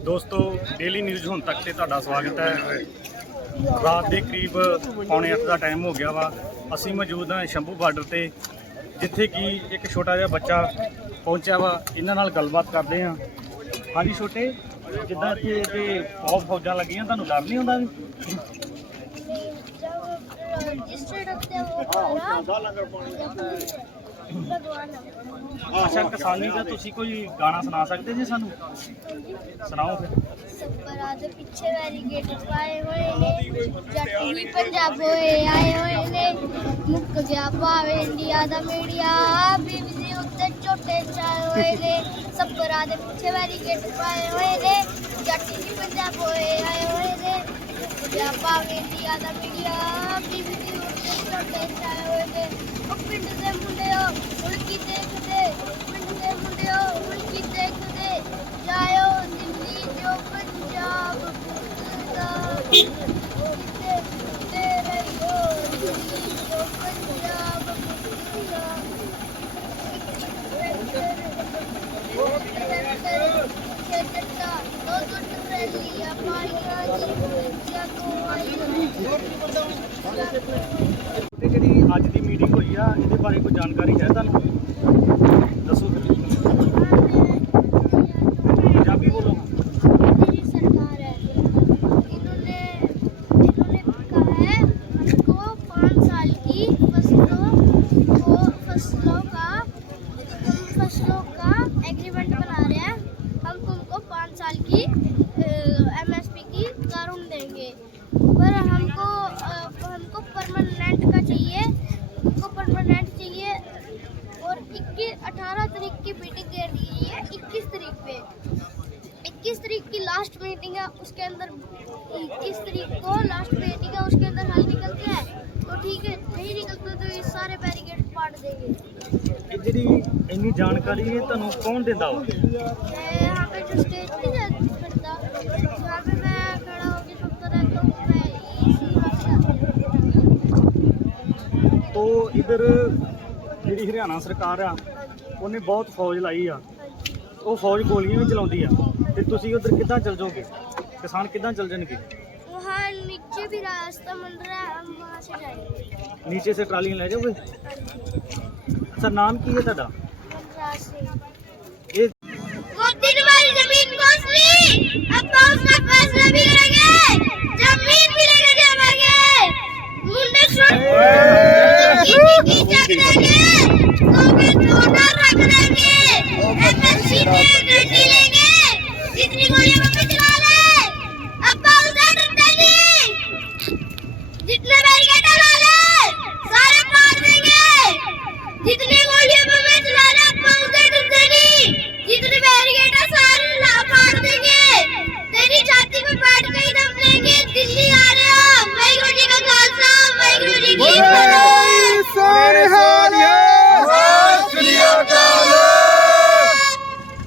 ਦੋਸਤੋ daily news ਹੁਣ ਤੱਕ ਤੇ ਤੁਹਾਡਾ ਸਵਾਗਤ ਹੈ। ਰਾਤ ਦੇ ਕਰੀਬ ਪੌਣੇ 8 ਦਾ ਟਾਈਮ ਹੋ ਗਿਆ ਵਾ। ਅਸੀਂ ਮੌਜੂਦ ਹਾਂ ਸ਼ੰਭੂ ਬਾਰਡਰ ਤੇ, ਜਿੱਥੇ ਕਿ ਇੱਕ ਛੋਟਾ ਜਿਹਾ ਬੱਚਾ ਪਹੁੰਚਿਆ ਵਾ। ਇਹਨਾਂ ਨਾਲ ਗੱਲਬਾਤ ਕਰਦੇ ਹਾਂ। ਹਾਂਜੀ ਛੋਟੇ, ਜਿੱਦਾਂ ਇੱਥੇ ਤੇ ਬਹੁਤ ਫੌਜਾਂ ਲੱਗੀਆਂ, ਤੁਹਾਨੂੰ ਡਰ ਨਹੀਂ ਹੁੰਦਾ ਜੀ ਅੱਛਾ ਕਿਸਾਨੀ ਦਾ ਤੁਸੀਂ ਕੋਈ ਗਾਣਾ ਸੁਣਾ ਸਕਦੇ ਜੀ ਸਾਨੂੰ? ਸੁਣਾਓ ਫਿਰ। ਸੱਪਰਾਂ ਦੇ ਪਿੱਛੇ ਵੈਰੀਗੇਟਰ ਪਾਏ ਹੋਏ ਨੇ, ਜੱਟੀ ਪੰਜਾਬ ਹੋਏ ਆਏ ਹੋਏ ਨੇ, ਮੁੱਕ ਗਿਆ ਭਾਵੇਂ ਇੰਡੀਆ ਦਾ ਮੀਡੀਆ, ਬੀਬੀ ਦੇ ਉੱਤੇ ਝੋਟੇ ਚਾਏ ਹੋਏ ਨੇ ਆ ਦੇ ਪਿੱਛੇ ਵੈਰੀਗੇਟਰ ਪਾਏ ਹੋਏ ਨੇ, ਜੱਟੀ ਪੰਜਾਬ ਹੋਏ ਆਏ ਹੋਏ ਨੇ, ਮੁੱਕ ਗਿਆ ਭਾਵੇਂ ਇੰਡੀਆ ਦਾ ਮੀਡੀਆ, ਬੀਬੀ ਦੇ ਉੱਤੇ ਝੋਟੇ ਚਾਏ ਹੋਏ ਨੇ ਉਹ ਪਿੰਡ ਦੇ ਮੁੰਡਿਓ ਉਲਕੀ ਦੇਖਦੇ, ਪਿੰਡ ਦੇ ਮੁੰਡਿਓ ਉਲਕੀ ਦੇਖਦੇ। ਜਾਇਓ ਦਿੱਲੀ ਜੋ ਪੰਜਾਬ ਦਾ ਕਿਤੇ ਤੇਰੇ ਕੋ ਦਿੱਲੀ ਜੋ ਪੰਜਾਬ ਦਾ ਦੋ ਦੋ ਟਰੇਲੀਆਂ ਪਾਈਆਂ ਜੀ ਜਦੋਂ ਆਈ ਤੇ ਜਿਹੜੀ ਅੱਜ ਦੀ ਮੀਟਿੰਗ ਹੋਈ ਆ ਇਹਦੇ ਬਾਰੇ ਕੋਈ ਜਾਣਕਾਰੀ ਹੈ ਤੁਹਾਨੂੰ ਦੱਸੋ ਫਿਰ। ਪੰਜਾਬੀ ਬੋਲੋ मेरी सरकार है इन्होंने इन्होंने कहा है हमको पाँच साल की फसलों को फसलों का फसलों का एग्रीमेंट बना रहे हैं हम तुमको पाँच साल की लास्ट मीटिंग है उसके अंदर इक्कीस तारीख को लास्ट मीटिंग है उसके अंदर हल निकलते हैं तो ठीक है नहीं निकलते तो ये सारे बैरिकेड फाड़ देंगे ਇਹ ਜਿਹੜੀ ਇੰਨੀ ਜਾਣਕਾਰੀ ਇਹ ਤੁਹਾਨੂੰ ਕੌਣ ਦਿੰਦਾ ਵਾ मैं यहाँ पे जो स्टेज नहीं जा- करता यहाँ पे मैं खड़ा होकर सुनता रहता हूँ मैं इसी वहाँ से ਤੋ ਇਧਰ ਜਿਹੜੀ ਹਰਿਆਣਾ ਸਰਕਾਰ ਆ ਉਹਨੇ ਬਹੁਤ ਫੌਜ ਲਾਈ ਆ ਉਹ ਫੌਜ ਗੋਲੀਆਂ ਵੀ ਚਲਾਉਂਦੀ ਆ ਤੇ ਤੁਸੀਂ ਉਧਰ ਕਿੱਦਾਂ ਚੱਲ ਜਾਓਗੇ ਕਿਸਾਨ ਕਿੱਦਾਂ ਚੱਲ ਜਾਣਗੇ वहाँ नीचे भी रास्ता बन रहा है हम वहाँ से जाएंगे ਨੀਚੇ ਸੇ ਟਰਾਲੀਆਂ ਲੈ ਜਾਓਗੇ ਸਰ ਨਾਮ ਕੀ ਹੈ ਤੁਹਾਡਾ वहाँ से ਇਹ मोदी तुम्हारी जमीन कौन सी अब तो उसका फैसला भी करेंगे Did